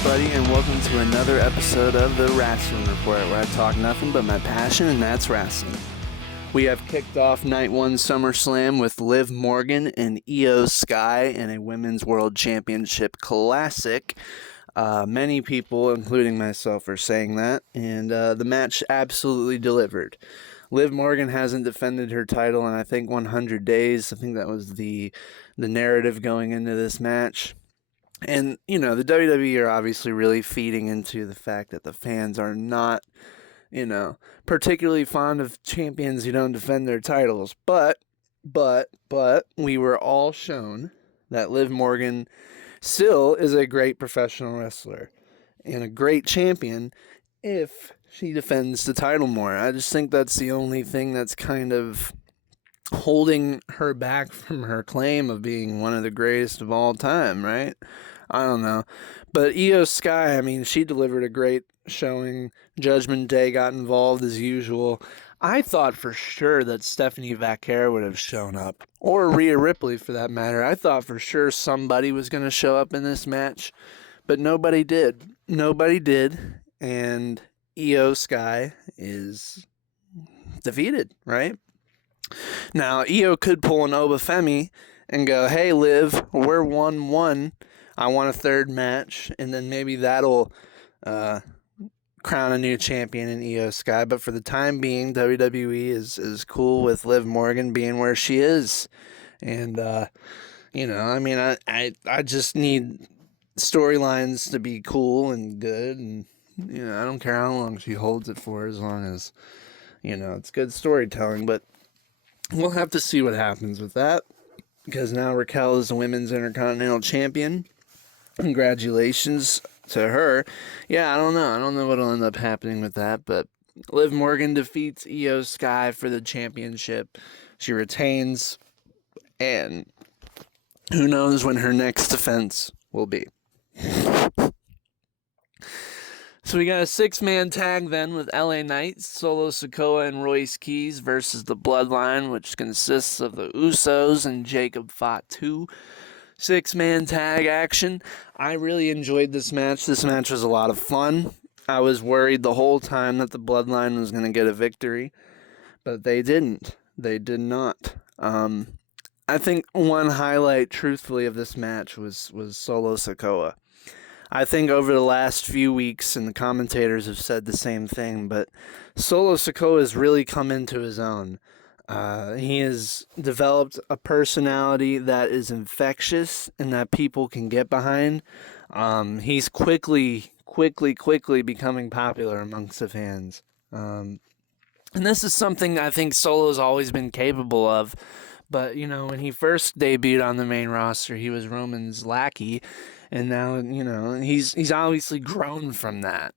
everybody, and welcome to another episode of the Wrestling Report, where I talk nothing but my passion, and that's wrestling. We have kicked off Night 1 Summerslam with Liv Morgan and Io Sky in a Women's World Championship Classic. Many people, including myself, are saying that, and the match absolutely delivered. Liv Morgan hasn't defended her title in, I think, 100 days. I think that was the narrative going into this match. And, you know, the WWE are obviously really feeding into the fact that the fans are not, particularly fond of champions who don't defend their titles. But, we were all shown that Liv Morgan still is a great professional wrestler and a great champion if she defends the title more. I just think that's the only thing that's kind of holding her back from her claim of being one of the greatest of all time, right? I don't know. But Io Sky, I mean, she delivered a great showing. Judgment Day got involved as usual. I thought for sure that Stephanie Vaquer would have shown up, or Rhea Ripley for that matter. I thought for sure somebody was going to show up in this match, but nobody did. Nobody did, and Io Sky is defeated, right? Now, Io could pull an Oba Femi and go, hey, Liv, we're 1-1. I want a third match, and then maybe that'll crown a new champion in Io Sky. But for the time being, WWE is cool with Liv Morgan being where she is. And, I just need storylines to be cool and good. And, I don't care how long she holds it for, as long as, it's good storytelling. But we'll have to see what happens with that, because now Raquel is the Women's Intercontinental Champion. Congratulations to her. Yeah, I don't know what'll end up happening with that, but Liv Morgan defeats Io Sky for the championship. She retains, and who knows when her next defense will be. So we got a 6-man tag then with LA Knight, Solo Sikoa, and Royce Keys versus the Bloodline, which consists of the Usos and Jacob Fatu. 6-man tag action. I really enjoyed this match. This match was a lot of fun. I was worried the whole time that the Bloodline was going to get a victory, but they didn't. They did not. I think one highlight, truthfully, of this match was Solo Sikoa. I think over the last few weeks, and the commentators have said the same thing, but Solo Sikoa has really come into his own. He has developed a personality that is infectious and that people can get behind. He's quickly becoming popular amongst the fans. And this is something I think Solo's always been capable of. But, when he first debuted on the main roster, he was Roman's lackey. And now, he's obviously grown from that.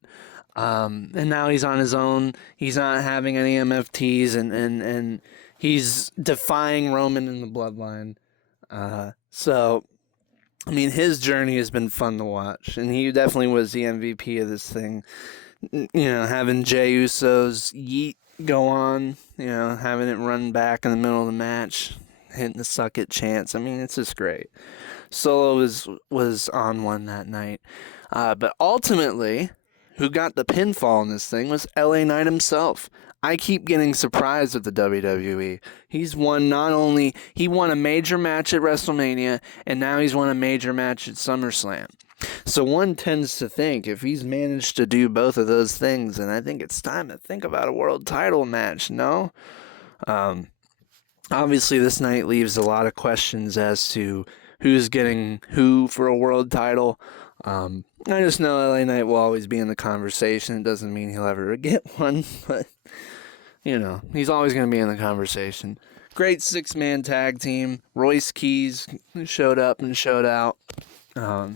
And now he's on his own. He's not having any MFTs, and he's defying Roman in the Bloodline. So, I mean, his journey has been fun to watch, and he definitely was the MVP of this thing. Having Jey Uso's yeet go on, having it run back in the middle of the match, hitting the suck it chants. I mean, it's just great. Solo was on one that night. But ultimately, who got the pinfall in this thing was LA Knight himself. I keep getting surprised with the WWE. He won a major match at WrestleMania, and now he's won a major match at SummerSlam. So one tends to think if he's managed to do both of those things, then I think it's time to think about a world title match, no? Obviously, this night leaves a lot of questions as to who's getting who for a world title. I just know LA Knight will always be in the conversation. It doesn't mean he'll ever get one, but, he's always going to be in the conversation. Great 6-man tag team. Royce Keys showed up and showed out. I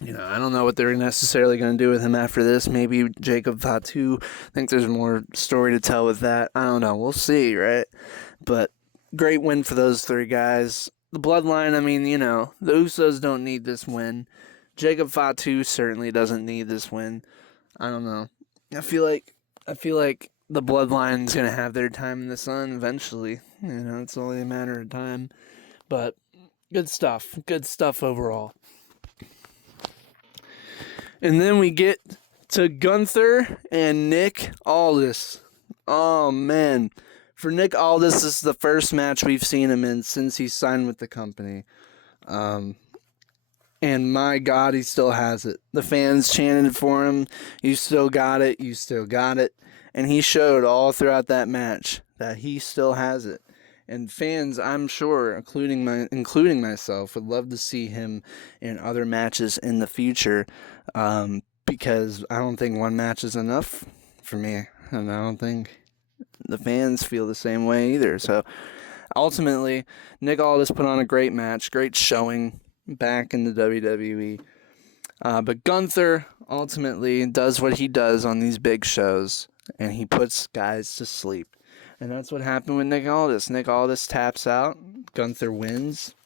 don't know what they're necessarily going to do with him after this. Maybe Jacob Fatu. I think there's more story to tell with that. I don't know. We'll see, right? But great win for those 3 guys. The Bloodline, I mean, the Usos don't need this win. Jacob Fatu certainly doesn't need this win. I don't know. I feel like the Bloodline's going to have their time in the sun eventually. It's only a matter of time. But good stuff. Good stuff overall. And then we get to Gunther and Nick Aldis. Oh, man. For Nick Aldis, this is the first match we've seen him in since he signed with the company. And my God, he still has it. The fans chanted for him. You still got it. You still got it. And he showed all throughout that match that he still has it. And fans, I'm sure, including myself, would love to see him in other matches in the future. Because I don't think one match is enough for me. And I don't think the fans feel the same way either. So ultimately, Nick Aldis put on a great match, great showing back in the WWE. But Gunther ultimately does what he does on these big shows, and he puts guys to sleep. And that's what happened with Nick Aldis. Nick Aldis taps out, Gunther wins.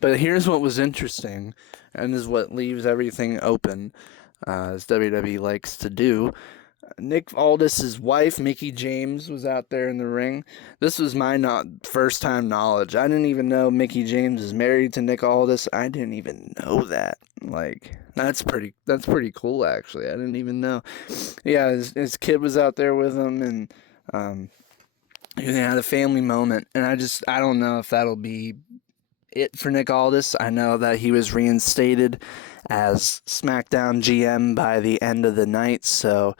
But here's what was interesting, and is what leaves everything open, as WWE likes to do. Nick Aldis' wife, Mickie James, was out there in the ring. This was my first-time knowledge. I didn't even know Mickie James is married to Nick Aldis. I didn't even know that. Like, that's pretty cool, actually. I didn't even know. Yeah, his kid was out there with him, and they had a family moment. And I don't know if that'll be it for Nick Aldis. I know that he was reinstated as SmackDown GM by the end of the night, so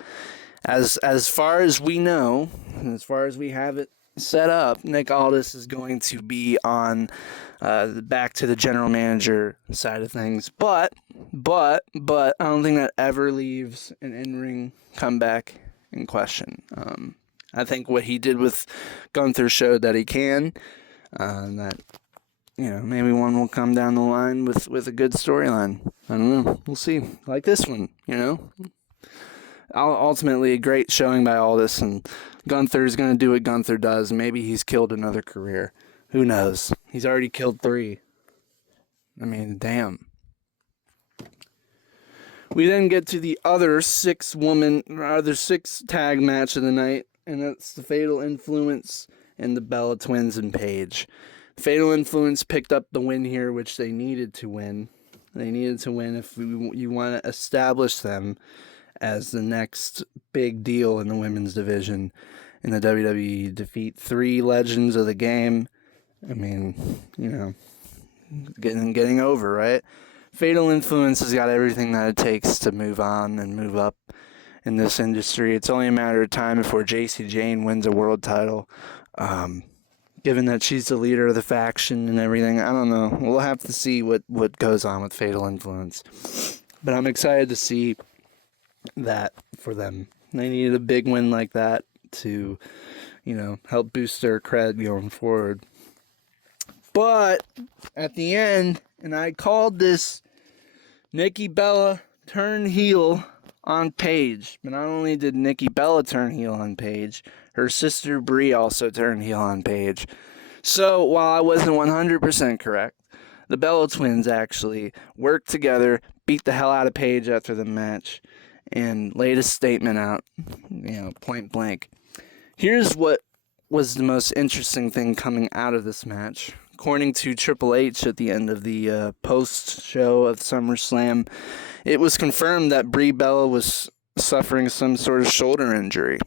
as far as we know, and as far as we have it set up, Nick Aldis is going to be on back to the general manager side of things, but I don't think that ever leaves an in-ring comeback in question. I think what he did with Gunther showed that he can, that maybe one will come down the line with a good storyline. I don't know. We'll see. Like this one, Ultimately, a great showing by Aldis, and Gunther's going to do what Gunther does. Maybe he's killed another career. Who knows? He's already killed 3. I mean, damn. We then get to the other 6-tag match of the night, and that's the Fatal Influence and the Bella Twins and Paige. Fatal Influence picked up the win here, which they needed to win. They needed to win if you want to establish them as the next big deal in the women's division in the WWE. Defeat 3 legends of the game. I mean, getting over, right? Fatal Influence has got everything that it takes to move on and move up in this industry. It's only a matter of time before JC Jane wins a world title. Given that she's the leader of the faction and everything, I don't know. We'll have to see what goes on with Fatal Influence. But I'm excited to see that for them. They needed a big win like that to, help boost their cred going forward. But at the end, and I called this, Nikki Bella turned heel on Paige. But not only did Nikki Bella turn heel on Paige, her sister Brie also turned heel on Paige. So while I wasn't 100% correct, the Bella twins actually worked together, beat the hell out of Paige after the match, and laid a statement out, point blank. Here's what was the most interesting thing coming out of this match. According to Triple H at the end of the post-show of SummerSlam, it was confirmed that Brie Bella was suffering some sort of shoulder injury.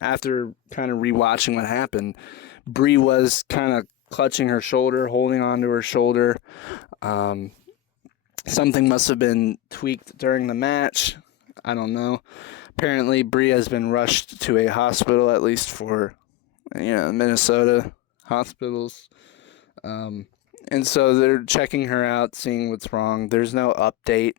After kind of rewatching what happened, Brie was kind of clutching her shoulder, holding onto her shoulder. Something must have been tweaked during the match. I don't know. Apparently, Brie has been rushed to a hospital, at least for, Minnesota hospitals. And so they're checking her out, seeing what's wrong. There's no update,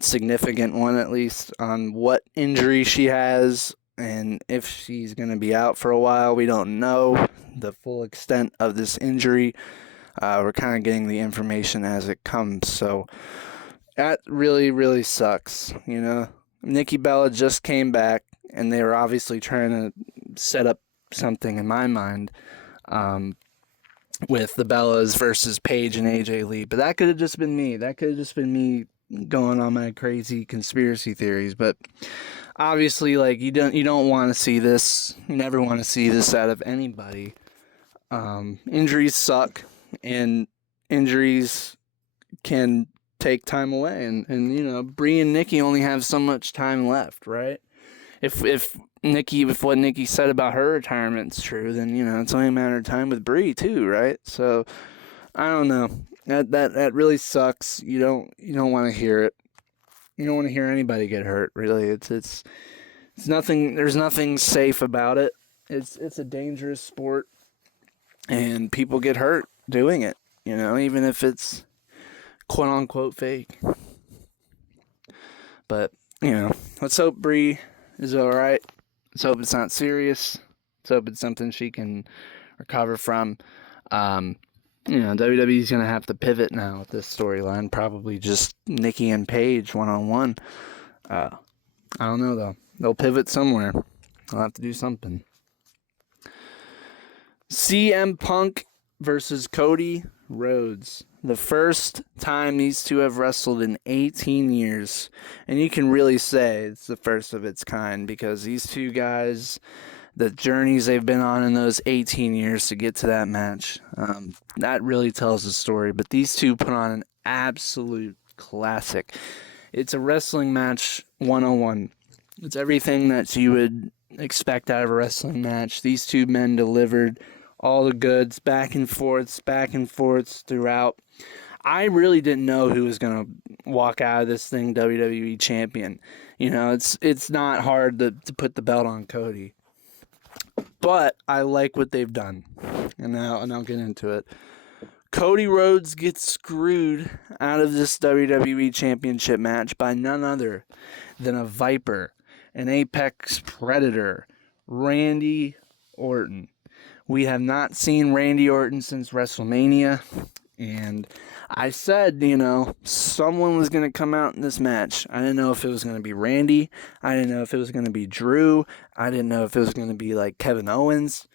significant one at least, on what injury she has and if she's going to be out for a while. We don't know the full extent of this injury. We're kind of getting the information as it comes. So that really, really sucks, Nikki Bella just came back, and they were obviously trying to set up something in my mind with the Bellas versus Paige and AJ Lee. But that could have just been me. That could have just been me going on my crazy conspiracy theories. But obviously, you don't want to see this. You never want to see this out of anybody. Injuries suck, and injuries can take time away. And Bree and Nikki only have so much time left, right? If what Nikki said about her retirement's true, then it's only a matter of time with Bree too, right? So I don't know. That really sucks. You don't want to hear it. You don't want to hear anybody get hurt. Really, it's nothing. There's nothing safe about it. It's a dangerous sport, and people get hurt doing it. Even if it's quote unquote fake. But let's hope Bree is all right. Let's hope it's not serious. Let's hope it's something she can recover from. WWE's going to have to pivot now with this storyline. Probably just Nikki and Paige one-on-one. I don't know, though. They'll pivot somewhere. They'll have to do something. CM Punk versus Cody Rhodes. The first time these two have wrestled in 18 years. And you can really say it's the first of its kind because these two guys, the journeys they've been on in those 18 years to get to that match, that really tells the story. But these two put on an absolute classic. It's a wrestling match 101. It's everything that you would expect out of a wrestling match. These two men delivered all the goods, back and forths throughout. I really didn't know who was going to walk out of this thing WWE champion. It's not hard to put the belt on Cody. But I like what they've done. And I'll get into it. Cody Rhodes gets screwed out of this WWE championship match by none other than a Viper, an Apex Predator, Randy Orton. We have not seen Randy Orton since WrestleMania, and I said, someone was going to come out in this match. I didn't know if it was going to be Randy. I didn't know if it was going to be Drew. I didn't know if it was going to be like Kevin Owens,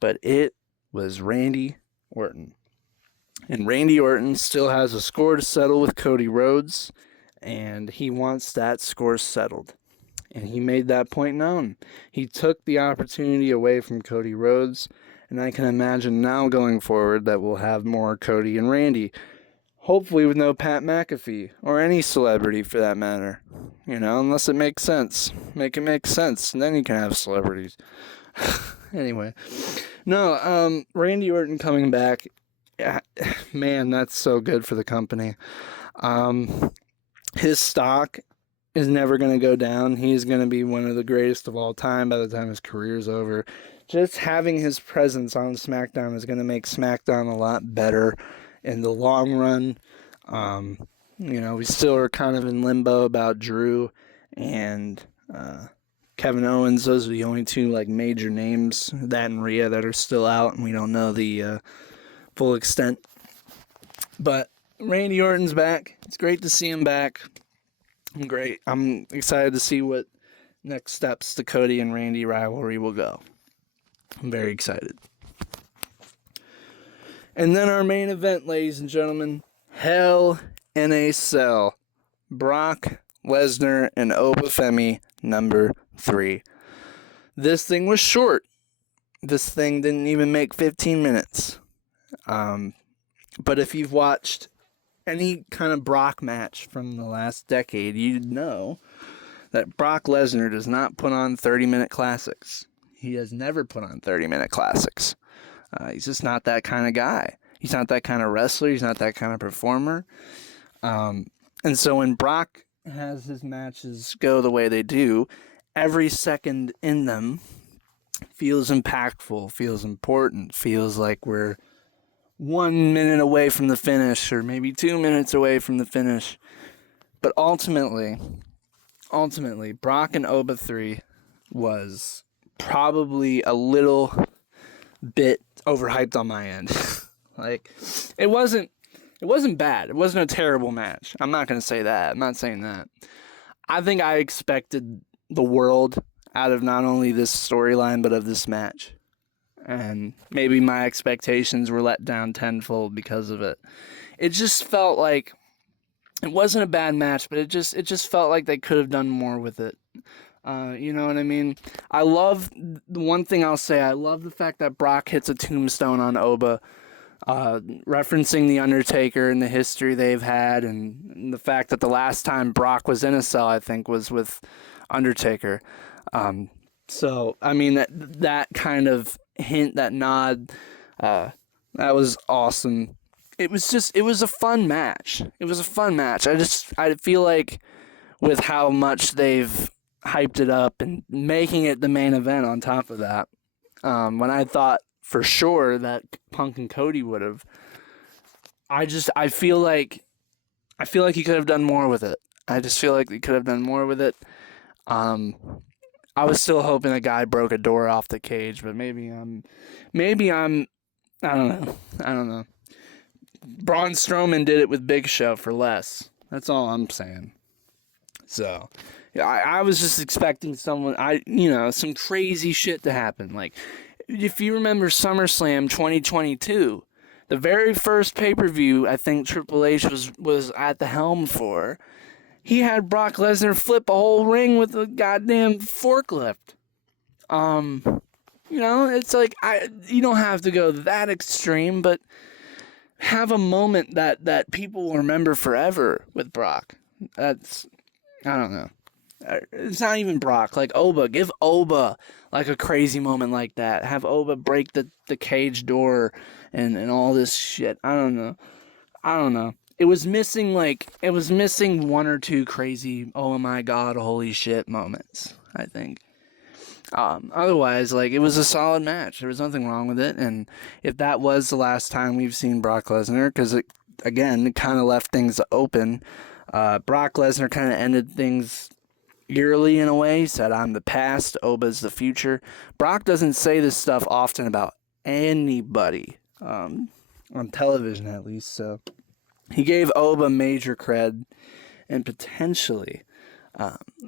but it was Randy Orton. And Randy Orton still has a score to settle with Cody Rhodes, and he wants that score settled. And he made that point known. He took the opportunity away from Cody Rhodes, and I can imagine now going forward that we'll have more Cody and Randy. Hopefully with no Pat McAfee, or any celebrity for that matter. Unless it makes sense. Make it make sense, and then you can have celebrities. Anyway. No, Randy Orton coming back. Man, that's so good for the company. His stock is never going to go down. He's going to be one of the greatest of all time by the time his career's over. Just having his presence on SmackDown is going to make SmackDown a lot better in the long run. We still are kind of in limbo about Drew and Kevin Owens. Those are the only two major names, that and Rhea, that are still out, and we don't know the full extent. But Randy Orton's back. It's great to see him back. Great. I'm excited to see what next steps the Cody and Randy rivalry will go. I'm very excited. And then our main event, ladies and gentlemen, Hell in a Cell. Brock Lesnar and Oba Femi, number 3. This thing was short. This thing didn't even make 15 minutes. But if you've watched any kind of Brock match from the last decade, you'd know that Brock Lesnar does not put on 30-minute classics. He has never put on 30-minute classics. He's just not that kind of guy. He's not that kind of wrestler. He's not that kind of performer. And so when Brock has his matches go the way they do, every second in them feels impactful, feels important, feels like we're 1 minute away from the finish, or maybe 2 minutes away from the finish. But ultimately, Brock and Oba 3 was probably a little bit overhyped on my end. It wasn't bad. It wasn't a terrible match. I'm not going to say that. I'm not saying that. I think I expected the world out of not only this storyline, but of this match. And maybe my expectations were let down tenfold because of it. It just felt like it wasn't a bad match, but it just felt like they could have done more with it. You know what I mean? The one thing I'll say, I love the fact that Brock hits a tombstone on Oba referencing The Undertaker and the history they've had, and the fact that the last time Brock was in a cell, I think, was with Undertaker. So, I mean, that kind of hint, that nod, that was awesome. It was a fun match. It was a fun match. I feel like with how much they've hyped it up and making it the main event on top of that, when I thought for sure that Punk and Cody would have, I feel like he could have done more with it. I just feel like he could have done more with it. I was still hoping a guy broke a door off the cage, but maybe I'm, I don't know. Braun Strowman did it with Big Show for less. That's all I'm saying. So, yeah, I was just expecting some crazy shit to happen. Like, if you remember SummerSlam 2022, the very first pay-per-view I think Triple H was at the helm for, he had Brock Lesnar flip a whole ring with a goddamn forklift. It's like, you don't have to go that extreme, but have a moment that people will remember forever with Brock. I don't know. It's not even Brock. Like Oba. Give Oba like a crazy moment like that. Have Oba break the cage door and all this shit. I don't know. It was missing one or two crazy, oh my god, holy shit moments, I think. Otherwise, like, it was a solid match. There was nothing wrong with it. And if that was the last time we've seen Brock Lesnar, because it kind of left things open. Brock Lesnar kind of ended things eerily in a way. He said, I'm the past, Oba's the future. Brock doesn't say this stuff often about anybody, on television at least. So he gave Oba major cred and potentially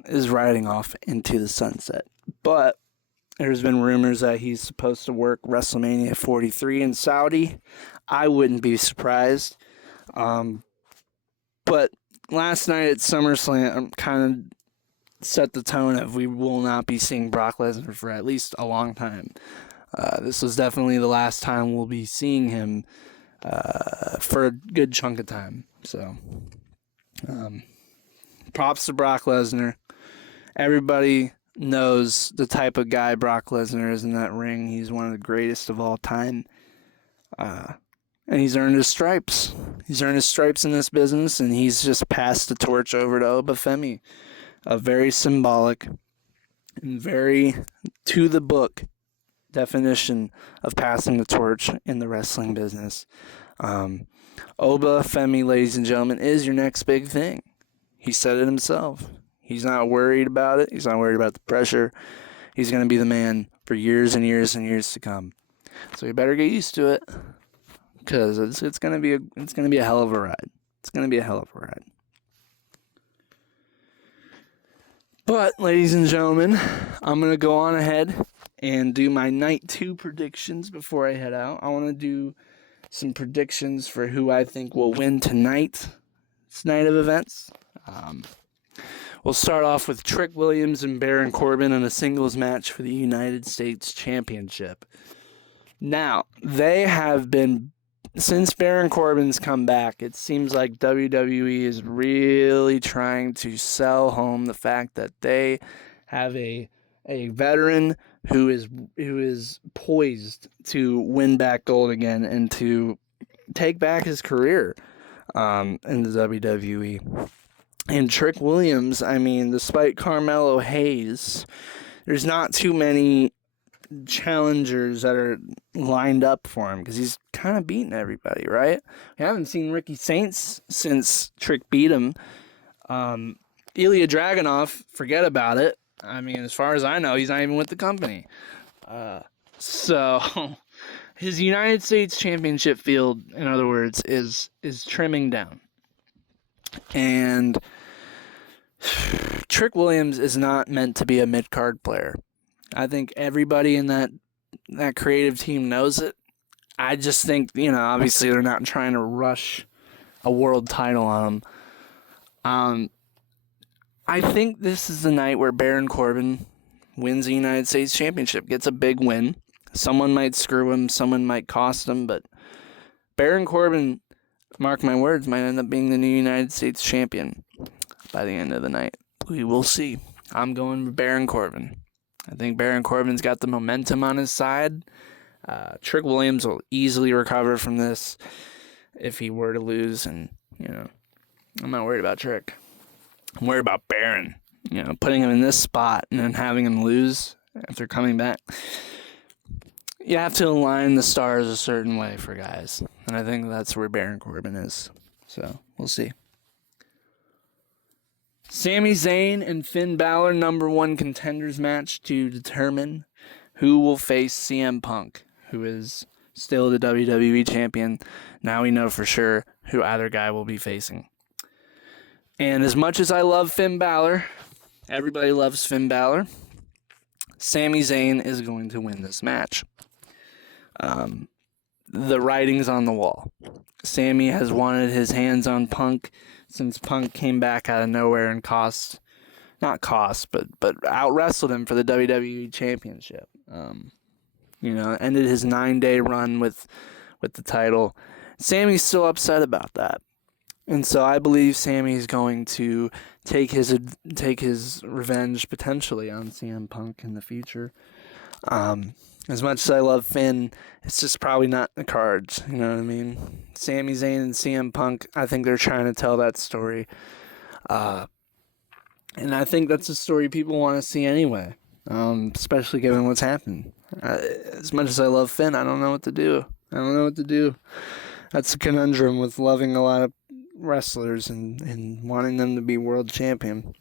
is riding off into the sunset. But there's been rumors that he's supposed to work WrestleMania 43 in Saudi. I wouldn't be surprised. But last night at SummerSlam kind of set the tone of we will not be seeing Brock Lesnar for at least a long time. This was definitely the last time we'll be seeing him for a good chunk of time. So, props to Brock Lesnar. Everybody knows the type of guy Brock Lesnar is in that ring. He's one of the greatest of all time. And he's earned his stripes. He's earned his stripes in this business, and he's just passed the torch over to Oba Femi. A very symbolic and very to the book definition of passing the torch in the wrestling business. Oba Femi, ladies and gentlemen, is your next big thing. He said it himself. He's not worried about it. He's not worried about the pressure. He's going to be the man for years and years and years to come. So you better get used to it, because it's going to be a hell of a ride. It's going to be a hell of a ride. But, ladies and gentlemen, I'm going to go on ahead and do my night 2 predictions before I head out. I want to do some predictions for who I think will win tonight's night of events. We'll start off with Trick Williams and Baron Corbin in a singles match for the United States Championship. Now, they have been, since Baron Corbin's come back, it seems like WWE is really trying to sell home the fact that they have a veteran who is poised to win back gold again and to take back his career in the WWE. And Trick Williams, I mean, despite Carmelo Hayes, there's not too many challengers that are lined up for him, because he's kind of beating everybody, right? We haven't seen Ricky Saints since Trick beat him. Ilya Dragunov, forget about it. I mean, as far as I know, he's not even with the company. So his United States Championship field, in other words, is trimming down. And Trick Williams is not meant to be a mid-card player. I think everybody in that creative team knows it. I just think, obviously they're not trying to rush a world title on him. I think this is the night where Baron Corbin wins the United States Championship, gets a big win. Someone might screw him, someone might cost him, but Baron Corbin, mark my words, might end up being the new United States champion by the end of the night. We will see. I'm going with Baron Corbin. I think Baron Corbin's got the momentum on his side. Trick Williams will easily recover from this if he were to lose, and, I'm not worried about Trick. I'm worried about Baron. Putting him in this spot and then having him lose after coming back. You have to align the stars a certain way for guys, and I think that's where Baron Corbin is. So, we'll see. Sami Zayn and Finn Balor, number 1 contenders match to determine who will face CM Punk, who is still the WWE champion. Now we know for sure who either guy will be facing. And as much as I love Finn Balor, everybody loves Finn Balor, Sami Zayn is going to win this match. The writing's on the wall. Sami has wanted his hands on Punk since Punk came back out of nowhere and but out wrestled him for the WWE Championship. Ended his 9-day run with the title. Sami's still upset about that, and so I believe Sami's going to take his revenge potentially on CM Punk in the future. As much as I love Finn, it's just probably not in the cards. You know what I mean? Sami Zayn and CM Punk, I think they're trying to tell that story. And I think that's a story people want to see anyway, especially given what's happened. As much as I love Finn, I don't know what to do. That's a conundrum with loving a lot of wrestlers and wanting them to be world champion.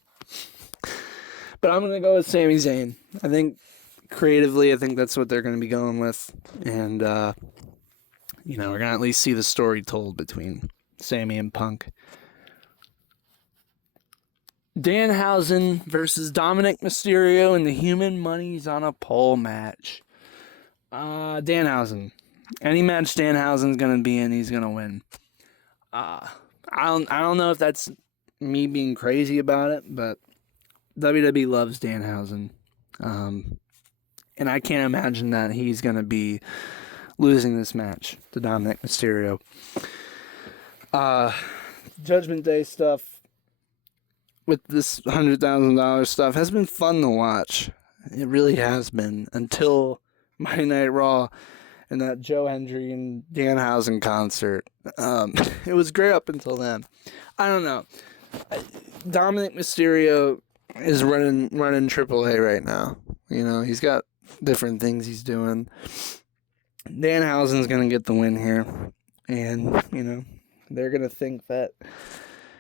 But I'm going to go with Sami Zayn. I think creatively, I think that's what they're going to be going with. And, we're going to at least see the story told between Sami and Punk. Danhausen versus Dominic Mysterio in the Human Money's on a Pole match. Danhausen. Any match Danhausen's going to be in, he's going to win. I don't know if that's me being crazy about it, but WWE loves Danhausen. And I can't imagine that he's going to be losing this match to Dominic Mysterio. Judgment Day stuff with this $100,000 stuff has been fun to watch. It really has been, until Monday Night Raw and that Joe Hendry and Danhausen concert. It was great up until then. I don't know. Dominic Mysterio is running AAA right now. He's got different things he's doing. Danhausen's going to get the win here. And, they're going to think that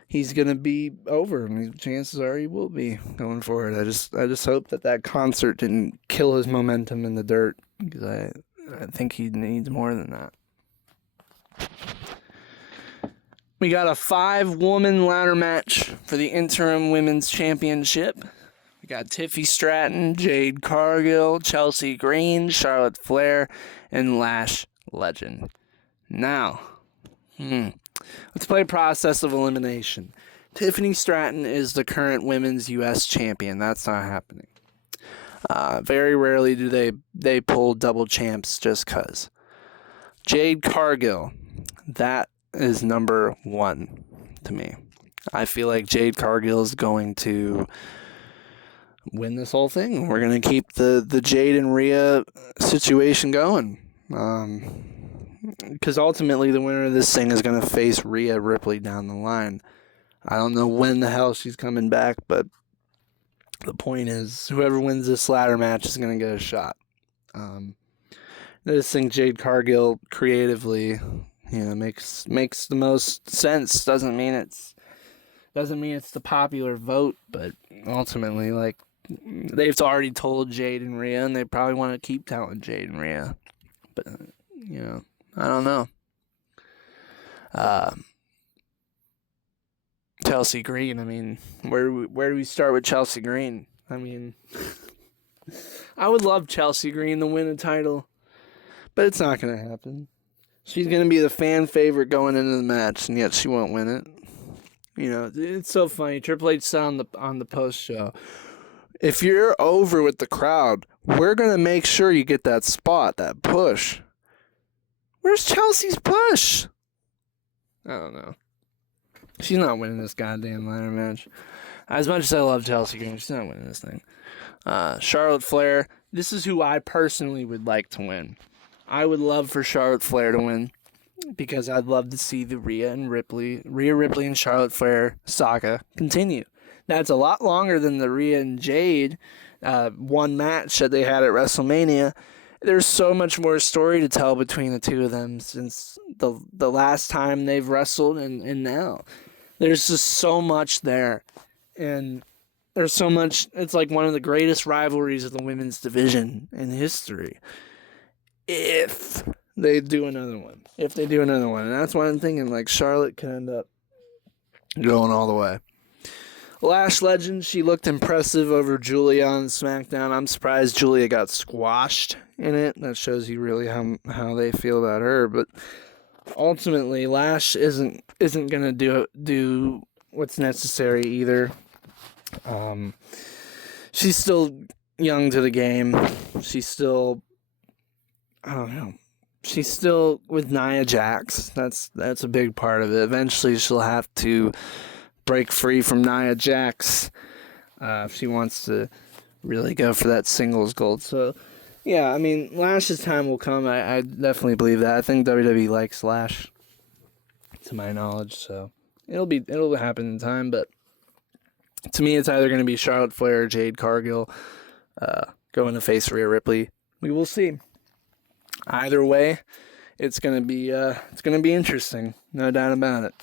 he's going to be over. And chances are he will be going forward. I just hope that concert didn't kill his momentum in the dirt. Because I think he needs more than that. We got a 5-woman ladder match for the interim women's championship. We got Tiffy Stratton, Jade Cargill, Chelsea Green, Charlotte Flair, and Lash Legend. Now, let's play process of elimination. Tiffany Stratton is the current women's U.S. champion. That's not happening. Very rarely do they pull double champs just because. Jade Cargill, that is number 1 to me. I feel like Jade Cargill is going to win this whole thing. We're going to keep the Jade and Rhea situation going. Because ultimately the winner of this thing is going to face Rhea Ripley down the line. I don't know when the hell she's coming back, but the point is, whoever wins this ladder match is going to get a shot. I just think Jade Cargill creatively, makes the most sense. Doesn't mean it's the popular vote, but ultimately, they've already told Jade and Rhea, and they probably want to keep telling Jade and Rhea. But I don't know. Chelsea Green, where do we start with Chelsea Green? I would love Chelsea Green to win a title, but it's not going to happen. She's going to be the fan favorite going into the match, and yet she won't win it. It's so funny. Triple H said on the post show, if you're over with the crowd, we're going to make sure you get that spot, that push. Where's Chelsea's push? I don't know. She's not winning this goddamn ladder match. As much as I love Chelsea Green, she's not winning this thing. Charlotte Flair. This is who I personally would like to win. I would love for Charlotte Flair to win because I'd love to see the Rhea Ripley and Charlotte Flair saga continue. That's a lot longer than the Rhea and Jade one match that they had at WrestleMania. There's so much more story to tell between the two of them since the last time they've wrestled and now. There's just so much there. And there's so much, it's like one of the greatest rivalries of the women's division in history. If they do another one. And that's why I'm thinking, like, Charlotte could end up going all the way. Lash Legend, she looked impressive over Julia on SmackDown. I'm surprised Julia got squashed in it. That shows you really how they feel about her. But ultimately, Lash isn't going to do what's necessary either. She's still young to the game. She's still, I don't know. She's still with Nia Jax. That's a big part of it. Eventually, she'll have to break free from Nia Jax if she wants to really go for that singles gold. So, yeah, I mean, Lash's time will come. I definitely believe that. I think WWE likes Lash, to my knowledge. So it'll happen in time. But to me, it's either going to be Charlotte Flair or Jade Cargill going to face Rhea Ripley. We will see. Either way, it's going to be interesting, no doubt about it.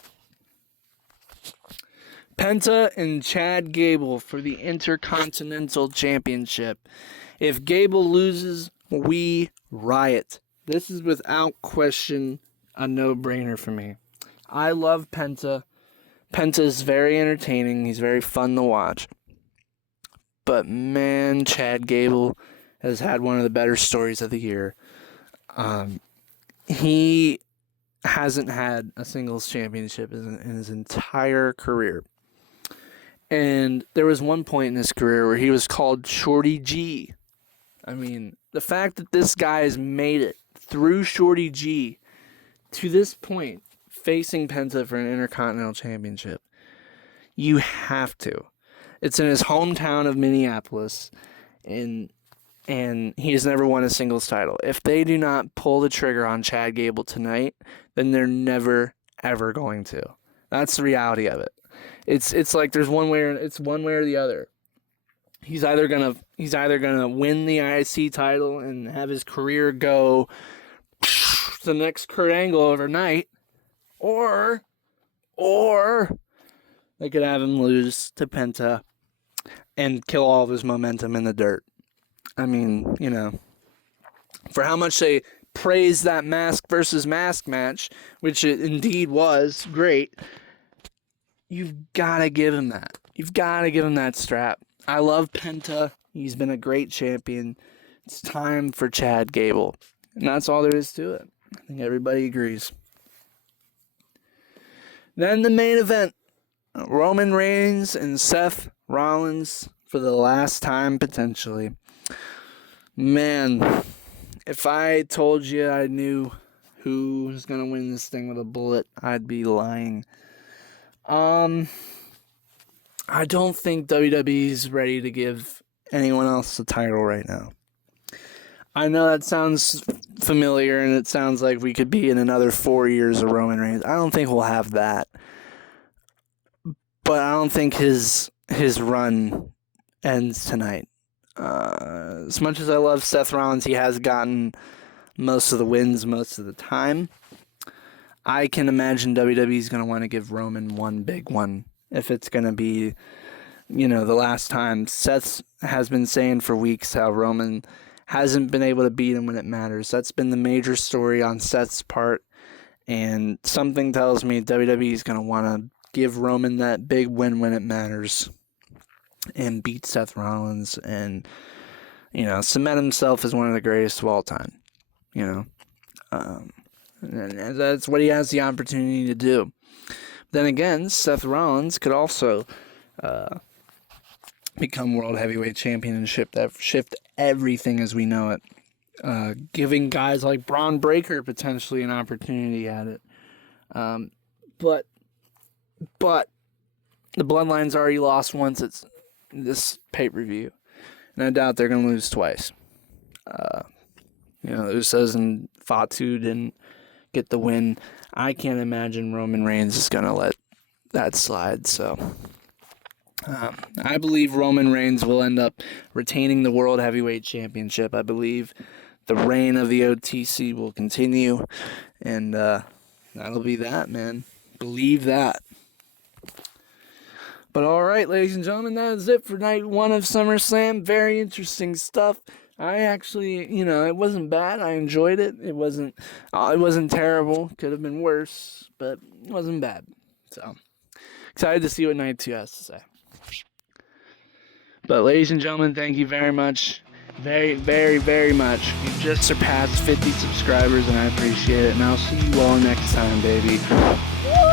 Penta and Chad Gable for the Intercontinental Championship. If Gable loses, we riot. This is without question a no-brainer for me. I love Penta. Penta is very entertaining. He's very fun to watch. But man, Chad Gable has had one of the better stories of the year. He hasn't had a singles championship in his entire career. And there was one point in his career where he was called Shorty G. I mean, the fact that this guy has made it through Shorty G to this point, facing Penta for an Intercontinental Championship, you have to. It's in his hometown of Minneapolis, and he has never won a singles title. If they do not pull the trigger on Chad Gable tonight, then they're never, ever going to. That's the reality of it. It's like there's one way or the other. He's either gonna win the IC title and have his career go to the next Kurt Angle overnight, or they could have him lose to Penta and kill all of his momentum in the dirt. I mean, you know, for how much they praised that mask versus mask match, which it indeed was great, you've got to give him that. You've got to give him that strap. I love Penta. He's been a great champion. It's time for Chad Gable. And that's all there is to it. I think everybody agrees. Then the main event. Roman Reigns and Seth Rollins for the last time, potentially. Man, if I told you I knew who was going to win this thing with a bullet, I'd be lying. I don't think WWE's ready to give anyone else the title right now. I know that sounds familiar, and it sounds like we could be in another 4 years of Roman Reigns. I don't think we'll have that. But I don't think his run ends tonight. As much as I love Seth Rollins, he has gotten most of the wins most of the time. I can imagine WWE's going to want to give Roman one big one. If it's going to be, you know, the last time. Seth has been saying for weeks how Roman hasn't been able to beat him when it matters. That's been the major story on Seth's part. And something tells me WWE's going to want to give Roman that big win when it matters. And beat Seth Rollins and, you know, cement himself as one of the greatest of all time. You know. And that's what he has the opportunity to do. Then again, Seth Rollins could also become World Heavyweight Champion and shift everything as we know it. Giving guys like Braun Breaker potentially an opportunity at it. But the Bloodline's already lost once at this pay-per-view. And I doubt they're going to lose twice. The Usos and Fatu didn't get the win. I can't imagine Roman Reigns is going to let that slide. So I believe Roman Reigns will end up retaining the World Heavyweight Championship. I believe the reign of the OTC will continue. And that'll be that, man. Believe that. But all right, ladies and gentlemen, that is it for night 1 of SummerSlam. Very interesting stuff. I actually, it wasn't bad. I enjoyed it. It wasn't terrible. Could have been worse, but it wasn't bad. So, excited to see what night 2 has to say. But ladies and gentlemen, thank you very much. Very, very, very much. You've just surpassed 50 subscribers, and I appreciate it. And I'll see you all next time, baby. Woo!